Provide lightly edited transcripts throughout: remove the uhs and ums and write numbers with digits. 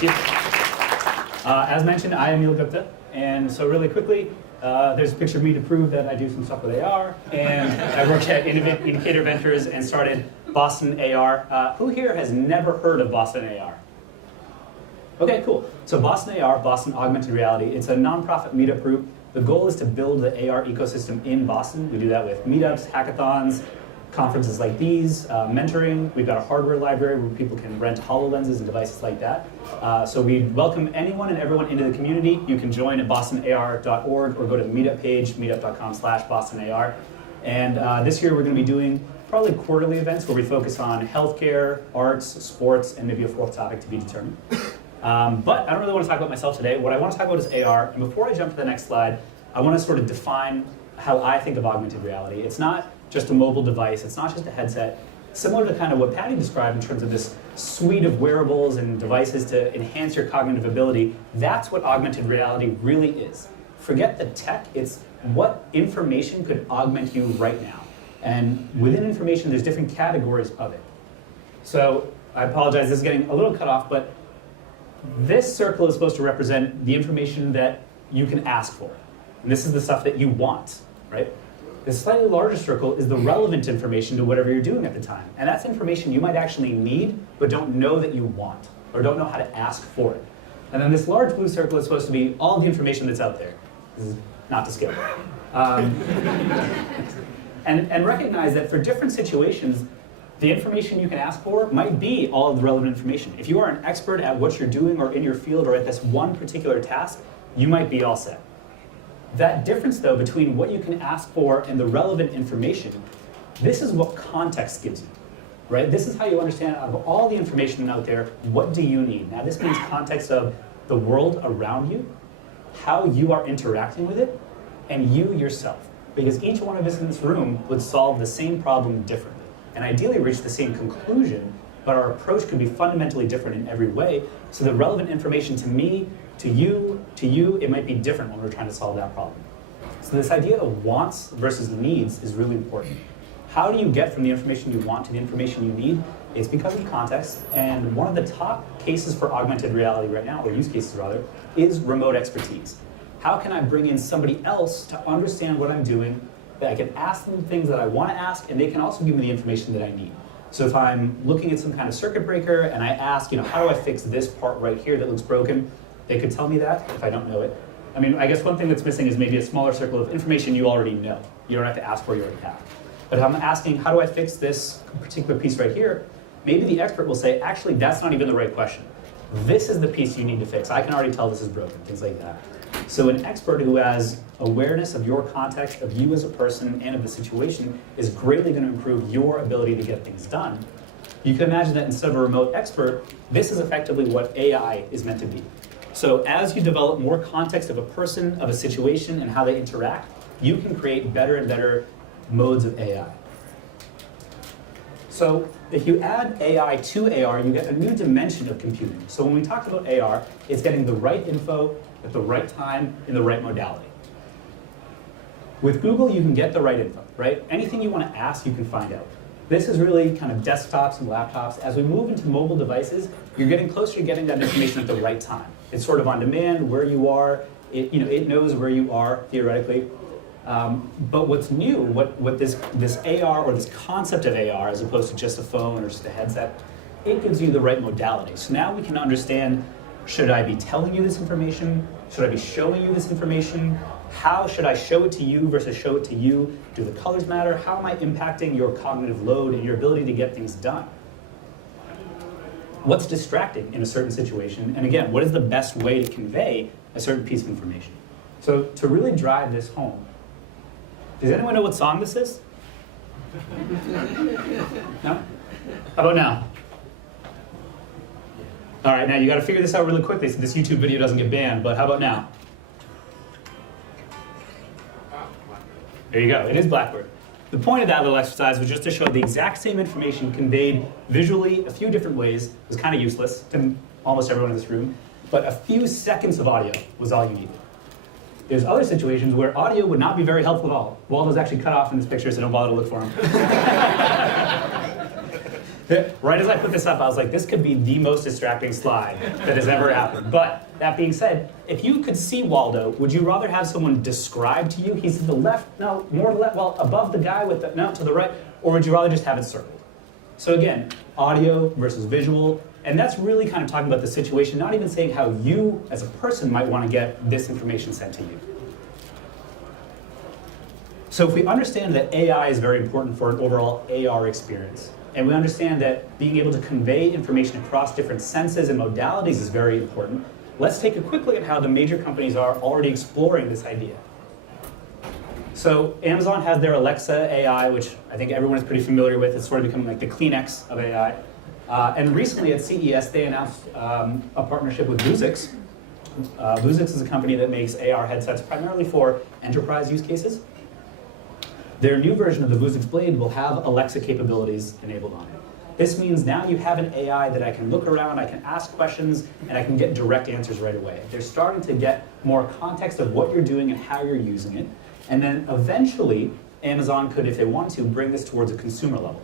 Thank you. As mentioned, I am Gupta, and so really quickly, there's a picture of me to prove that I do some stuff with AR, and I worked at Innovator Ventures and started Boston AR. Who here has never heard of Boston AR? Okay, cool. So Boston AR, Boston Augmented Reality, it's a nonprofit meetup group. The goal is to build the AR ecosystem in Boston. We do that with meetups, hackathons, conferences like these, mentoring. We've got a hardware library where people can rent HoloLenses and devices like that. So we welcome anyone and everyone into the community. You can join at bostonar.org or go to the meetup page, meetup.com/BostonAR. And this year we're going to be doing probably quarterly events where we focus on healthcare, arts, sports, and maybe a fourth topic to be determined. But I don't really want to talk about myself today. What I want to talk about is AR. And before I jump to the next slide, I want to sort of define how I think of augmented reality. It's not just a mobile device. It's not just a headset. Similar to kind of what Patty described in terms of this suite of wearables and devices to enhance your cognitive ability, that's what augmented reality really is. Forget the tech. It's what information could augment you right now. And within information, there's different categories of it. So I apologize, this is getting a little cut off, but this circle is supposed to represent the information that you can ask for. And this is the stuff that you want, right? The slightly larger circle is the relevant information to whatever you're doing at the time. And that's information you might actually need, but don't know that you want, or don't know how to ask for it. And then this large blue circle is supposed to be all the information that's out there. This is not to scale. And recognize that for different situations, the information you can ask for might be all of the relevant information. If you are an expert at what you're doing or in your field or at this one particular task, you might be all set. That difference, though, between what you can ask for and the relevant information, this is what context gives you, right? This is how you understand, out of all the information out there, what do you need? Now, this means context of the world around you, how you are interacting with it, and you yourself. Because each one of us in this room would solve the same problem differently, and ideally reach the same conclusion, but our approach could be fundamentally different in every way. So the relevant information to me, to you, it might be different when we're trying to solve that problem. So this idea of wants versus needs is really important. How do you get from the information you want to the information you need? It's because of context, and one of the top cases for augmented reality right now, or use cases rather, is remote expertise. How can I bring in somebody else to understand what I'm doing, that I can ask them things that I want to ask, and they can also give me the information that I need. So if I'm looking at some kind of circuit breaker and I ask, how do I fix this part right here that looks broken? They could tell me that if I don't know it. I mean, I guess one thing that's missing is maybe a smaller circle of information you already know. You don't have to ask for, you already have. But if I'm asking, how do I fix this particular piece right here? Maybe the expert will say, actually, that's not even the right question. This is the piece you need to fix. I can already tell this is broken, things like that. So an expert who has awareness of your context, of you as a person, and of the situation is greatly going to improve your ability to get things done. You can imagine that instead of a remote expert, this is effectively what AI is meant to be. So as you develop more context of a person, of a situation, and how they interact, you can create better and better modes of AI. So if you add AI to AR, you get a new dimension of computing. So when we talked about AR, it's getting the right info at the right time in the right modality. With Google, you can get the right info, right? Anything you want to ask, you can find out. This is really kind of desktops and laptops. As we move into mobile devices, you're getting closer to getting that information at the right time. It's sort of on demand, where you are. It knows where you are, theoretically. But what's new, what this AR, or this concept of AR, as opposed to just a phone or just a headset, it gives you the right modality. So now we can understand, should I be telling you this information? Should I be showing you this information? How should I show it to you versus show it to you? Do the colors matter? How am I impacting your cognitive load and your ability to get things done? What's distracting in a certain situation? And again, what is the best way to convey a certain piece of information? So to really drive this home, does anyone know what song this is? No? How about now? All right, now you got to figure this out really quickly so this YouTube video doesn't get banned, but how about now? There you go, it is Blackbird. The point of that little exercise was just to show the exact same information conveyed visually a few different ways. It was kind of useless to almost everyone in this room, but a few seconds of audio was all you needed. There's other situations where audio would not be very helpful at all. Waldo's actually cut off in this picture, so don't bother to look for him. Right as I put this up, I was like, this could be the most distracting slide that has ever happened. But that being said, if you could see Waldo, would you rather have someone describe to you, he's to the left, no, more to the left, well, above the guy with the, no, to the right, or would you rather just have it circled? So again, audio versus visual, and that's really kind of talking about the situation, not even saying how you as a person might want to get this information sent to you. So if we understand that AI is very important for an overall AR experience, and we understand that being able to convey information across different senses and modalities is very important, let's take a quick look at how the major companies are already exploring this idea. So Amazon has their Alexa AI, which I think everyone is pretty familiar with. It's sort of becoming like the Kleenex of AI. And recently at CES, they announced a partnership with Vuzix. Vuzix is a company that makes AR headsets primarily for enterprise use cases. Their new version of the Vuzix Blade will have Alexa capabilities enabled on it. This means now you have an AI that I can look around, I can ask questions, and I can get direct answers right away. They're starting to get more context of what you're doing and how you're using it. And then eventually, Amazon could, if they want to, bring this towards a consumer level.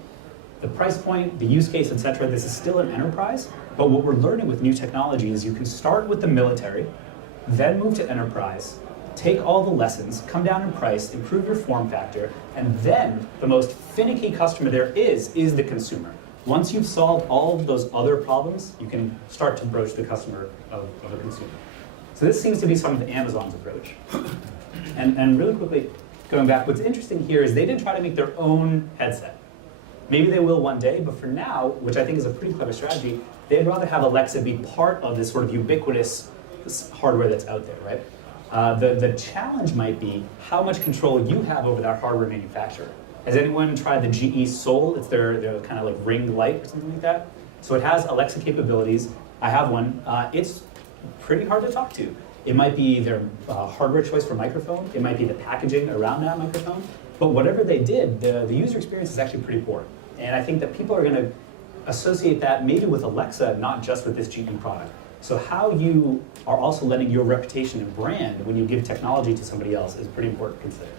The price point, the use case, etc., this is still an enterprise, but what we're learning with new technology is you can start with the military, then move to enterprise, take all the lessons, come down in price, improve your form factor, and then the most finicky customer there is the consumer. Once you've solved all of those other problems, you can start to broach the customer of a consumer. So this seems to be some of Amazon's approach. And really quickly, going back, what's interesting here is they didn't try to make their own headset. Maybe they will one day, but for now, which I think is a pretty clever strategy, they'd rather have Alexa be part of this sort of ubiquitous hardware that's out there, right? The challenge might be how much control you have over that hardware manufacturer. Has anyone tried the GE Soul? It's their kind of like ring light or something like that. So it has Alexa capabilities. I have one. It's pretty hard to talk to. It might be their hardware choice for microphone. It might be the packaging around that microphone. But whatever they did, the user experience is actually pretty poor. And I think that people are going to associate that maybe with Alexa, not just with this GE product. So how you are also letting your reputation and brand when you give technology to somebody else is pretty important to consider.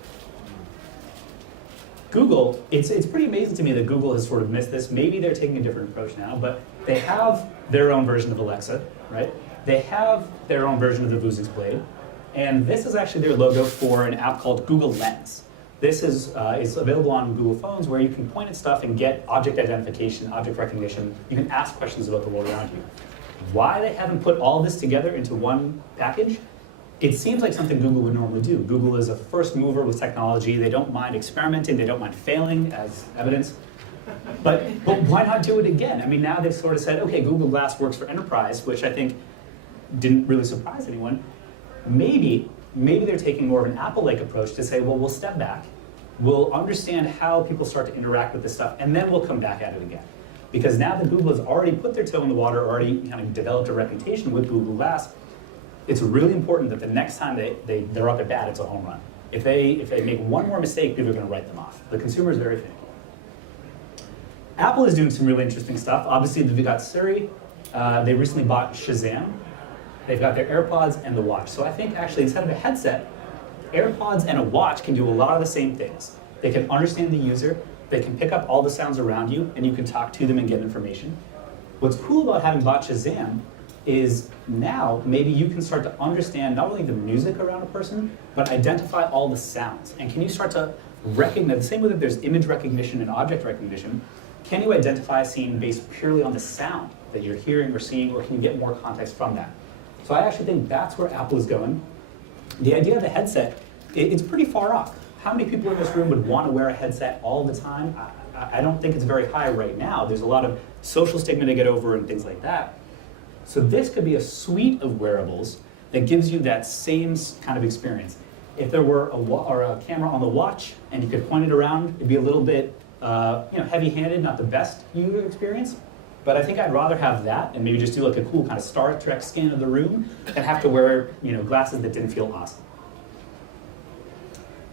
Google, it's pretty amazing to me that Google has sort of missed this. Maybe they're taking a different approach now, but they have their own version of Alexa, right? They have their own version of the Vuzix Blade, and this is actually their logo for an app called Google Lens. This is available on Google phones where you can point at stuff and get object identification, object recognition. You can ask questions about the world around you. Why they haven't put all this together into one package, it seems like something Google would normally do. Google is a first mover with technology. They don't mind experimenting. They don't mind failing, as evidence. But why not do it again? I mean, now they've sort of said, okay, Google Glass works for enterprise, which I think didn't really surprise anyone. Maybe they're taking more of an Apple-like approach to say, well, we'll step back. We'll understand how people start to interact with this stuff, and then we'll come back at it again. Because now that Google has already put their toe in the water, already kind of developed a reputation with Google Glass, it's really important that the next time they're up at bat, it's a home run. If they make one more mistake, people are going to write them off. The consumer is very finicky. Apple is doing some really interesting stuff. Obviously, they've got Siri. They recently bought Shazam. They've got their AirPods and the watch. So I think actually instead of a headset, AirPods and a watch can do a lot of the same things. They can understand the user. They can pick up all the sounds around you, and you can talk to them and get information. What's cool about having bought Shazam is now maybe you can start to understand not only the music around a person, but identify all the sounds. And can you start to recognize, the same way that there's image recognition and object recognition, can you identify a scene based purely on the sound that you're hearing or seeing, or can you get more context from that? So I actually think that's where Apple is going. The idea of the headset, it's pretty far off. How many people in this room would want to wear a headset all the time? I don't think it's very high right now. There's a lot of social stigma to get over and things like that. So this could be a suite of wearables that gives you that same kind of experience. If there were a camera on the watch and you could point it around, it'd be a little bit heavy-handed, not the best user experience. But I think I'd rather have that and maybe just do like a cool kind of Star Trek scan of the room than have to wear glasses that didn't feel awesome.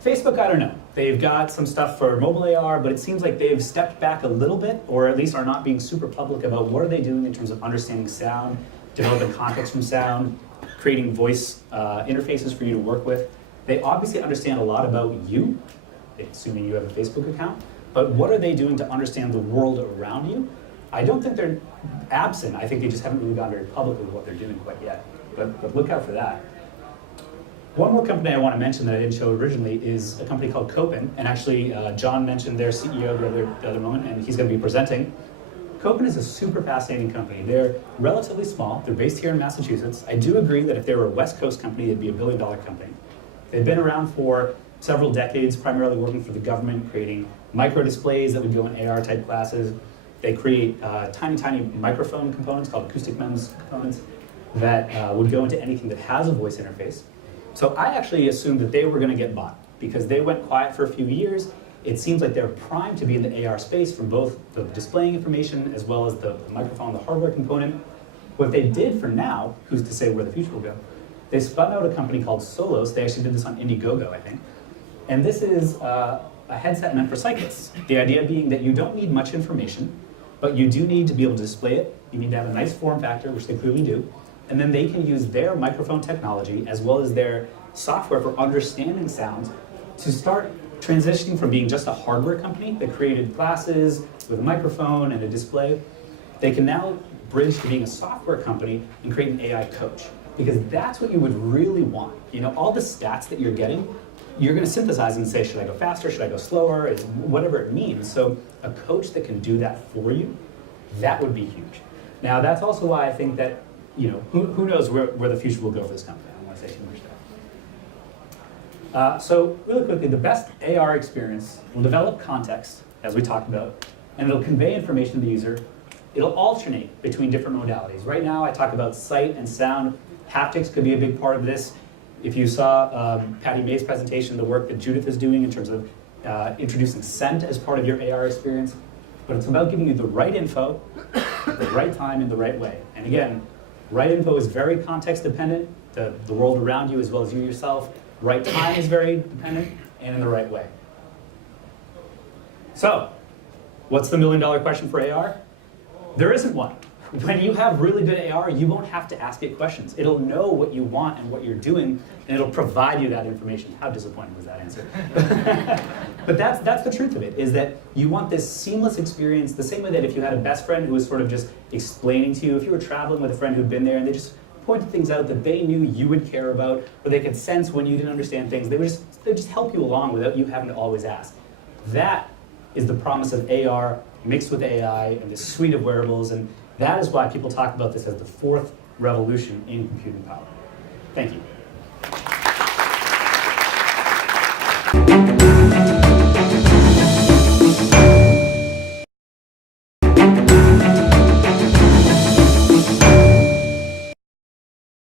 Facebook, I don't know. They've got some stuff for mobile AR, but it seems like they've stepped back a little bit, or at least are not being super public about what are they doing in terms of understanding sound, developing context from sound, creating voice interfaces for you to work with. They obviously understand a lot about you, assuming you have a Facebook account, but what are they doing to understand the world around you? I don't think they're absent. I think they just haven't really gone very public with what they're doing quite yet. But look out for that. One more company I want to mention that I didn't show originally is a company called Copen. And actually, John mentioned their CEO the other moment, and he's going to be presenting. Copen is a super fascinating company. They're relatively small. They're based here in Massachusetts. I do agree that if they were a West Coast company, they'd be $1 billion company. They've been around for several decades, primarily working for the government, creating micro displays that would go in AR type classes. They create tiny microphone components called acoustic MEMS components that would go into anything that has a voice interface. So I actually assumed that they were going to get bought because they went quiet for a few years. It seems like they're primed to be in the AR space from both the displaying information as well as the microphone, the hardware component. What they did for now, who's to say where the future will go, they spun out a company called Solos. They actually did this on Indiegogo, I think. And this is a headset meant for cyclists. The idea being that you don't need much information, but you do need to be able to display it. You need to have a nice form factor, which they clearly do. And then they can use their microphone technology as well as their software for understanding sounds to start transitioning from being just a hardware company that created glasses with a microphone and a display. They can now bridge to being a software company and create an AI coach, because that's what you would really want. You know, all the stats that you're getting, you're going to synthesize and say, should I go faster, should I go slower, whatever it means. So a coach that can do that for you, that would be huge. Now that's also why I think that, you know, who knows where the future will go for this company. I don't want to say too much there. So really quickly, the best AR experience will develop context, as we talked about, and it'll convey information to the user. It'll alternate between different modalities. Right now, I talk about sight and sound. Haptics could be a big part of this. If you saw Patty May's presentation, the work that Judith is doing in terms of introducing scent as part of your AR experience, but it's about giving you the right info, at the right time, in the right way. And again, right info is very context dependent, the world around you as well as you yourself. Right time is very dependent, and in the right way. So, what's the $1 million question for AR? There isn't one. When you have really good AR, you won't have to ask it questions. It'll know what you want and what you're doing, and it'll provide you that information. How disappointing was that answer? But that's the truth of it, is that you want this seamless experience, the same way that if you had a best friend who was sort of just explaining to you, if you were traveling with a friend who'd been there and they just pointed things out that they knew you would care about, or they could sense when you didn't understand things, they'd just help you along without you having to always ask. That is the promise of AR mixed with AI and this suite of wearables, and that is why people talk about this as the fourth revolution in computing power. Thank you.